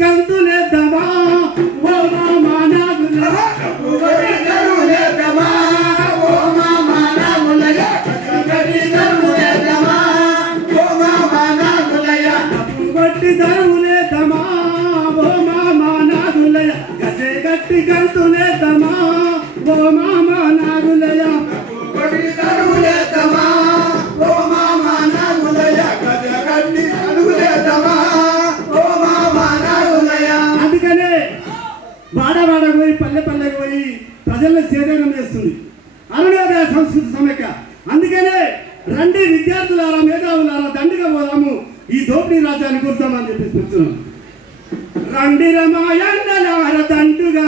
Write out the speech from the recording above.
గంతులేద్దామా ఓ మామా నాగుల డప్పు కొట్టి గంతులేద్దామా ఓ మామా నాగులయ్య గట్టి గంతులేద్దామా ఓ మామా నాగులయ్య డప్పు కొట్టి గంతులేద్దామా ఓ మామా నాగులయ్య గట్టి గంతులేద్దామా ఓ మామా నాగులయ్య డప్పు కొట్టి గంతులేద్దామా ఓ మామా నాగులయ్య గట్టి గంతులేద్దామా ఓ మామా నాగులయ్య. అందుకనే వాడవాడ పోయి పల్లె పల్లెకి పోయి ప్రజలను సేదనం చేస్తుంది అరుణోదయ సంస్కృతి సమైక్య. అందుకనే రండి విద్యార్థులారా మేధావులారా దండిగా పోదాము ఈ దోపిడీ రాజ్యాన్ని కూర్చోమని చెప్పేసి చెప్తున్నాం. రండి రమాయండలార దండుగా